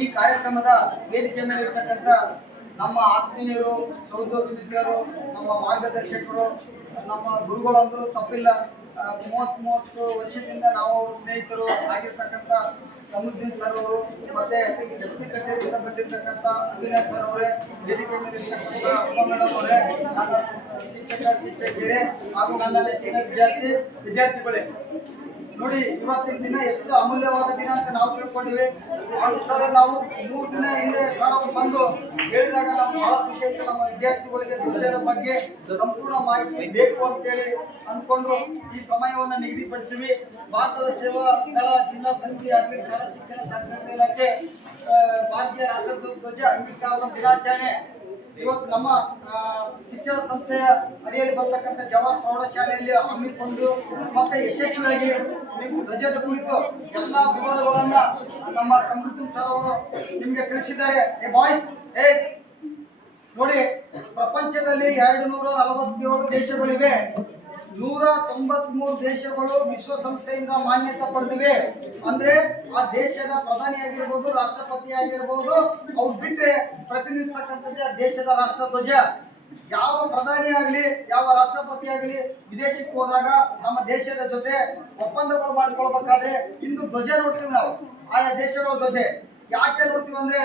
ಈ ಕಾರ್ಯಕ್ರಮದ ವೇದಿಕೆ ಮೇಲೆ ಇರ್ತಕ್ಕಂಥ ನಮ್ಮ ಆತ್ಮೀಯರು, ಸಹೋದ್ಯೋಗಿ ಮಿತ್ರರು, ನಮ್ಮ ಮಾರ್ಗದರ್ಶಕರು, ನಮ್ಮ ಗುರುಗಳಂದ್ರು ತಪ್ಪಿಲ್ಲ. 30 ವರ್ಷದಿಂದ ನಾವು ಅವರು ಸ್ನೇಹಿತರು ಆಗಿರ್ತಕ್ಕಂಥ ಸಮುದ್ದೀನ್ ಸರ್ ಅವರು, ಮತ್ತೆ SP ಕಚೇರಿಯಿಂದ ಬಂದಿರ್ತಕ್ಕಂಥ ಅವಿನಾಶ್ ಸರ್ ಅವರೇ, ವೇದಿಕೆ ಮೇಲೆ ಇರ್ತಕ್ಕಂಥ ಅಸ್ಮಾ ಮೇಡಮ್ ಅವರೇ, ನನ್ನ ಶಿಕ್ಷಕಿಯರೇ ಹಾಗೂ ನನ್ನ ನೆಚ್ಚಿನ ವಿದ್ಯಾರ್ಥಿಗಳೇ, ನೋಡಿ ಇವತ್ತಿನ ದಿನ ಎಷ್ಟು ಅಮೂಲ್ಯವಾದ ದಿನ ಅಂತ ನಾವು ತಿಳ್ಕೊಂಡಿವಿ. ಸರ್ ನಾವು 3 ದಿನ ಹಿಂದೆ ಸರ್ ಅವರು ಬಂದು ಹೇಳಿದಾಗ ನಮ್ಗೆ ಬಹಳ ಖುಷಿ ಆಯ್ತು. ನಮ್ಮ ವಿದ್ಯಾರ್ಥಿಗಳಿಗೆ ಧ್ವಜದ ಬಗ್ಗೆ ಸಂಪೂರ್ಣ ಮಾಹಿತಿ ಬೇಕು ಅಂತೇಳಿ ಅಂದ್ಕೊಂಡು ಈ ಸಮಯವನ್ನು ನಿಗದಿಪಡಿಸಿವಿ. ಭಾರತದ ಸೇವಾ ದಳ ಜಿಲ್ಲಾ ಸಮಿತಿ ಹಾಗೂ ಶಾಲಾ ಶಿಕ್ಷಣ ಸಂಸ್ಥೆ ಇಲಾಖೆ ಭಾರತೀಯ ರಾಷ್ಟ್ರಧ್ವಜ ಅಂಗೀಕಾರ ದಿನಾಚರಣೆ ಇವತ್ತು ನಮ್ಮ ಶಿಕ್ಷಣ ಸಂಸ್ಥೆಯ ಅಡಿಯಲ್ಲಿ ಬರ್ತಕ್ಕಂಥ ಜವಾಹರ್ ಪ್ರೌಢಶಾಲೆಯಲ್ಲಿ ಹಮ್ಮಿಕೊಂಡು ಮತ್ತೆ ಯಶಸ್ವಿಯಾಗಿ ನಿಮ್ಮ ಧ್ವಜದ ಕುರಿತು ಎಲ್ಲ ವಿವರಗಳನ್ನ ನಮ್ಮ ಸಮುದ್ದೀನ್ ಸರ್ ಅವರು ನಿಮಗೆ ತಿಳಿಸಿದ್ದಾರೆ. ಬಾಯ್ಸ್, ನೋಡಿ, ಪ್ರಪಂಚದಲ್ಲಿ 247 ದೇಶಗಳಿವೆ. 193 ದೇಶಗಳು ವಿಶ್ವಸಂಸ್ಥೆಯಿಂದ ಮಾನ್ಯತೆ ಪಡೆದಿವೆ. ಅಂದ್ರೆ ಆ ದೇಶದ ಪ್ರಧಾನಿ ಆಗಿರ್ಬೋದು, ರಾಷ್ಟ್ರಪತಿ ಆಗಿರ್ಬೋದು, ಅವ್ರು ಬಿಟ್ರೆ ಪ್ರತಿನಿಧಿಸ್ತಕ್ಕಂಥದ್ದೇ ಆ ದೇಶದ ರಾಷ್ಟ್ರಧ್ವಜ. ಯಾವ ಪ್ರಧಾನಿ ಆಗ್ಲಿ, ಯಾವ ರಾಷ್ಟ್ರಪತಿ ಆಗ್ಲಿ ವಿದೇಶಕ್ಕೆ ಹೋದಾಗ ನಮ್ಮ ದೇಶದ ಜೊತೆ ಒಪ್ಪಂದಗಳು ಮಾಡ್ಕೊಳ್ಬೇಕಾದ್ರೆ ಇಂದು ಧ್ವಜ ನೋಡ್ತೀವಿ ನಾವು. ಆಯಾ ದೇಶಗಳ ಧ್ವಜ ಯಾಕೆ ನೋಡ್ತೀವಿ ಅಂದ್ರೆ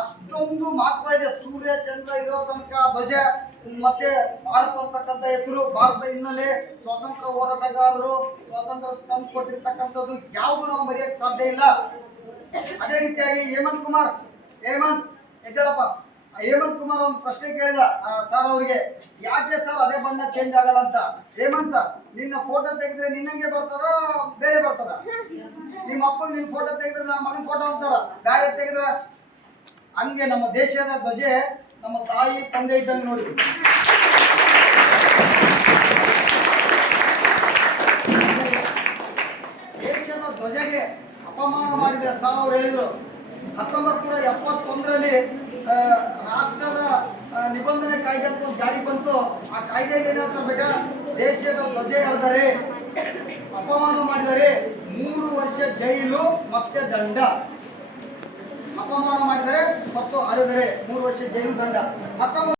ಅಷ್ಟೊಂದು ಮಹತ್ವ ಇದೆ. ಸೂರ್ಯ ಚಂದ್ರ ಇರೋ ತನಕ ಧ್ವಜ, ಮತ್ತೆ ಭಾರತ ಅಂತಕ್ಕಂಥ ಹೆಸರು, ಭಾರತ ಹಿನ್ನೆಲೆ, ಸ್ವಾತಂತ್ರ್ಯ ಹೋರಾಟಗಾರರು, ಸ್ವಾತಂತ್ರ್ಯ ತಂದು ಕೊಟ್ಟಿರ್ತಕ್ಕಂಥದ್ದು ಯಾವುದು ನಾವು ಮರೆಯಕ್ಕೆ ಸಾಧ್ಯ ಇಲ್ಲ. ಅದೇ ರೀತಿಯಾಗಿ ಹೇಮಂತ್ ಕುಮಾರ್ ಎದ್ದೇಳಪ್ಪ. ಹೇಮಂತ್ ಕುಮಾರ್ ಒಂದು ಪ್ರಶ್ನೆ ಕೇಳಿದ ಸರ್ ಅವ್ರಿಗೆ, ಯಾಕೆ ಸರ್ ಅದೇ ಬಣ್ಣ ಚೇಂಜ್ ಆಗಲ್ಲ ಅಂತ. ಹೇಮಂತ, ನಿನ್ನ ಫೋಟೋ ತೆಗೆದ್ರೆ ನಿನ್ನಂಗೆ ಬರ್ತದ, ಬೇರೆ ಬರ್ತದ? ನಿಮ್ಮ ಅಪ್ಪ ನಿನ್ನ ಫೋಟೋ ತೆಗೆದ್ರೆ ನನ್ನ ಮಗನ ಫೋಟೋ ಅಂತಾರ, ಬೇರೆ ತೆಗೆದ್ರೆ ಹಂಗೆ ನಮ್ಮ ದೇಶದ ಧ್ವಜ ನಮ್ಮ ತಾಯಿ ತಂದೆ ಇದ್ದಂಗೆ ನೋಡಿ. ದೇಶದ ಧ್ವಜಗೆ ಅಪಮಾನ ಮಾಡಿದ ಸರ್ ಅವ್ರು ಹೇಳಿದ್ರು. 1971ರಲ್ಲಿ ರಾಷ್ಟ್ರದ ನಿಬಂಧನೆ ಕಾಯ್ದೆ ಅಂತ ಜಾರಿ ಬಂತು. ಆ ಕಾಯ್ದೆಯಲ್ಲಿ ಏನಾಗ್ತಾರೆ ಬೇಟ, ದೇಶದ ಧ್ವಜ ಎಳೆದರೆ, ಅಪಮಾನ ಮಾಡಿದರೆ 3 ವರ್ಷ ಜೈಲು ಮತ್ತೆ ದಂಡ. ಅಪಮಾನ ಮಾಡಿದರೆ ಮತ್ತು ಅರೆದರೆ 3 ವರ್ಷ ಜೈಲು ದಂಡ.